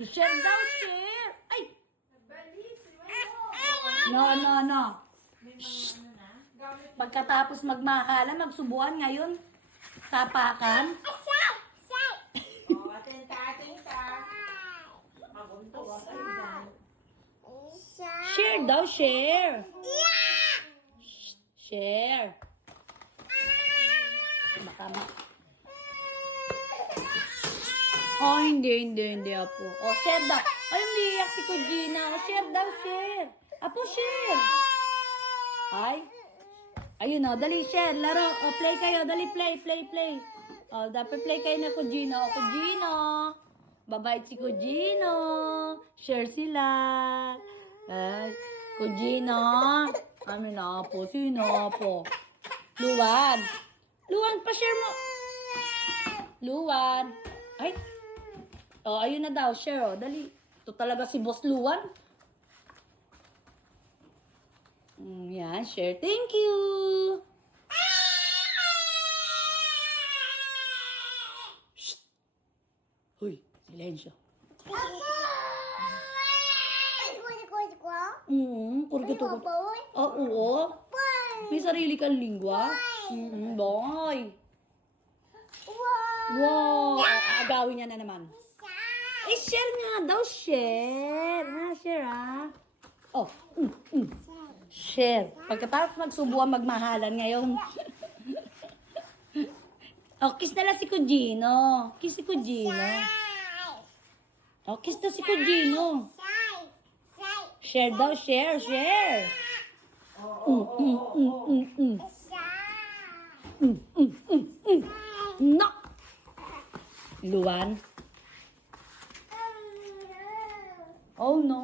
I-share daw, share. Ay! No. Shh. Pagkatapos magmahalan, magsubuan ngayon. Tapakan. Atenta. Magunto ka dyan. Share daw, share. Share. Baka Oh, hindi, Apo. Oh, share daw. Ay, umiiyak si Kujina. Oh, share daw, share. Apo, share. Ay. Ayun, oh, dali, share. Laro. Oh, play kayo. Dali, play. Oh, dapat play kayo na Kujina. Oh, Kujina. Babait si Kujina. Share sila. Ay, Kujina. Kami na, Apo. Sino, Apo? Luwan, pa-share mo. Luwan. Ay. Oh, ayun na daw, share, oh. Dali. Ito talaga si Boss Luwan. Yan, share. Thank you. Shh. Hoy, silensyo. Kurgito ko. Oh, oo. May sarili kang lingwa. Boy. Wow. Agawin niya na naman. I-share nga daw, share. Share, Oh, share. Pagkatapos magsubuan, magmahalan ngayon. Oh, kiss na lang si Kujino. Kiss si Kujino. Oh, kiss na si Kujino. Share daw, share. No. Luwan. Oh no.